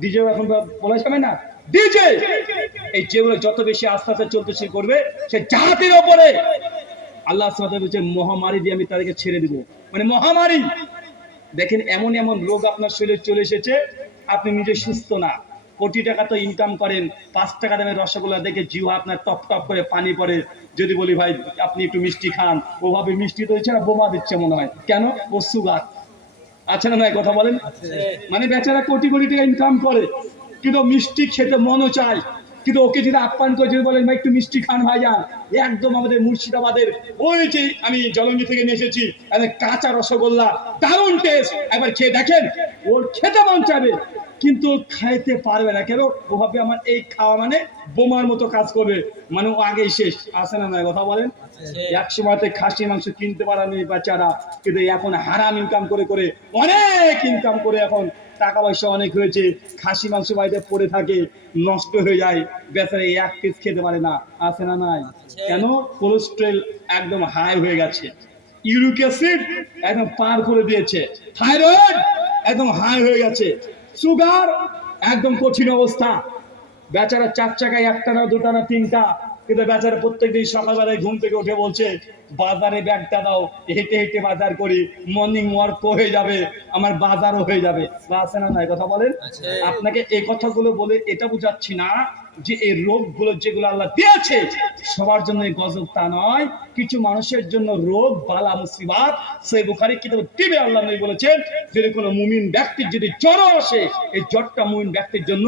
DJ এখন বলা যাবে না, ডিজে এই যেগুলো যত বেশি আস্তে আস্তে চলতে শুরু করবে, সে জাতির ওপরে আল্লাহ সুবহানাহু ওয়া তাআলা বলছে মহামারী দিয়ে আমি তাদেরকে ছেড়ে দিব। মানে মহামারী, দেখেন এমন এমন রোগ আপনার শরীরে চলে এসেছে, আপনি নিজে সুস্থ না। কোটি টাকা তো ইনকাম করেন, 5 টাকা দামের রসগোল্লা দেখে জিও আপনার টপ টপ করে পানি পড়ে। যদি বলি ভাই আপনি একটু মিষ্টি খান, ওভাবে মিষ্টি তো এছাড়া বোমা দিচ্ছে মনে হয়, কেন? ও সুগার আছে না নয়, কথা বলেন। মানে বেচারা কোটি কোটি টাকা ইনকাম করে, কিন্তু মিষ্টি খেতে মনও চায়, কিন্তু ওকে যদি আপ্যায়ন করে যদি বলেন ভাই একটু মিষ্টি খান ভাইজান, একদম আমাদের মুর্শিদাবাদের ওই যে আমি জলঙ্গি থেকে নিয়ে এসেছি কাঁচা রসগোল্লা, দারুণ টেস্ট, একবার খেয়ে দেখেন, ওর খেতে মন চাবে কিন্তু খাইতে পারবে না। কেন? ও ভাবে আমার এই খাওয়া মানে বোমার মতো কাজ করবে, মানে ও আগেই শেষ। আসে না নয়, কথা বলেন। এক সময়তে খাসি মাংস কিনতে পারা নেই বেচারা, কিন্তু এখন হারাম ইনকাম করে করে অনেক ইনকাম করে এখন টাকা পয়সা অনেক হয়েছে, খাসি মাংস বাড়িতে পড়ে থাকে, নষ্ট হয়ে যায়, বেচারা এক পিস খেতে পারে না। আছে না নাই? কেন? কোলেস্ট্রল একদম হাই হয়ে গেছে, ইউরিক অ্যাসিড একদম পার করে দিয়েছে, থাইরয়েড একদম হাই হয়ে গেছে, সুগার একদম কঠিন অবস্থা। বেচারা 4 চাকায় 1টা না 2টা না 3টা, কিন্তু বেচারা প্রত্যেকদিন সকালবেলায় ঘুম থেকে উঠে বলছে বাজারে ব্যাগটা দাও, হেঁটে হেঁটে বাজার করি, মর্নিং ওয়ার্কও হয়ে যাবে, আমার বাজারও হয়ে যাবে। বা আছে না নাই, কথা বলেন। আপনাকে এই কথাগুলো বলে এটা বুঝাচ্ছি না যে এই রোগগুলো যেগুলো আল্লাহ দিয়েছে সবার জন্য এই গজব তা নয়, কিছু মানুষের জন্য রোগ বালা মুসিবাত। সহিহ বুখারী কিতাবে টিবে আল্লাহ নবী বলেছেন যদি কোনো মুমিন ব্যক্তির যদি জ্বর আসে, এই জ্বরটা মুমিন ব্যক্তির জন্য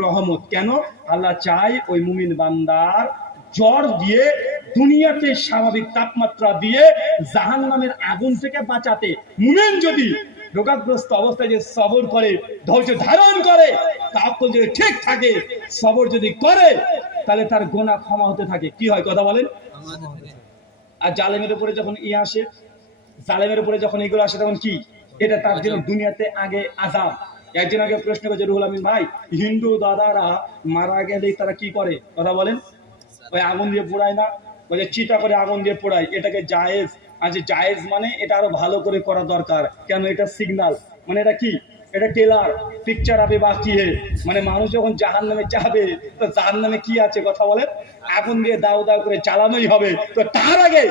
রহমত। কেন? আল্লাহ চায় ওই মুমিন বান্দার জ্বর দিয়ে দুনিয়াতে স্বাভাবিক তাপমাত্রা দিয়ে জাহান্নামের আগুন থেকে বাঁচাতে। মুমিন যদি রোগাগ্রস্ত অবস্থায় যে সবর করে, ধৈর্য ধারণ করে, তাওয়াক্কুল যদি ঠিক থাকে, সবর যদি করে, তাহলে তার গুনাহ ক্ষমা হতে থাকে। কি হয়, কথা বলেন। আর জালেমের উপরে যখন আসে, জালেমের উপরে যখন এগুলো আসে তখন কি? এটা তার জন্য দুনিয়াতে আগে আযাব। একজন আগে প্রশ্ন করেছে রুহুল আমিন ভাই, হিন্দু দাদারা মারা গেলে তারা কি করে, কথা বলেন? ওই আগুন দিয়ে পোড়ায় না, বলে চিতা করে আগুন দিয়ে পোড়ায়, এটাকে জায়েজ। আচ্ছা জায়েজ মানে এটা আরো ভালো করে করা দরকার। কেন? এটা সিগন্যাল, মানে এটা কি? এটা টেলার, পিকচার আবে বাকি হে, মানে মানুষ যখন জাহান্নামে যাবে তো জাহান্নামে কি আছে, কথা বলেন? আগুন দিয়ে দাও দাও করে চালানোই হবে, তো তার আগে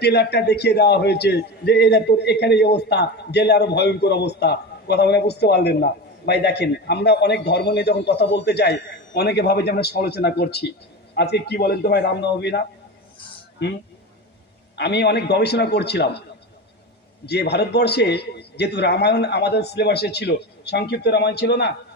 টেলারটা দেখিয়ে দেওয়া হয়েছে যে এটা তোর এখানে এই অবস্থা, গেলে আরো ভয়ঙ্কর অবস্থা। কথা বলে বুঝতে পারলেন না? ভাই দেখেন, আমরা অনেক ধর্ম নিয়ে যখন কথা বলতে যাই, অনেকে ভাবে যে আমরা সমালোচনা করছি। আজকে কি বলেন তো ভাই, রামনবমী না? আমি অনেক গবেষণা করছিলাম যে ভারতবর্ষে যেহেতু রামায়ণ আমাদের সিলেবাসে ছিল, সংক্ষিপ্ত রামায়ণ ছিল না,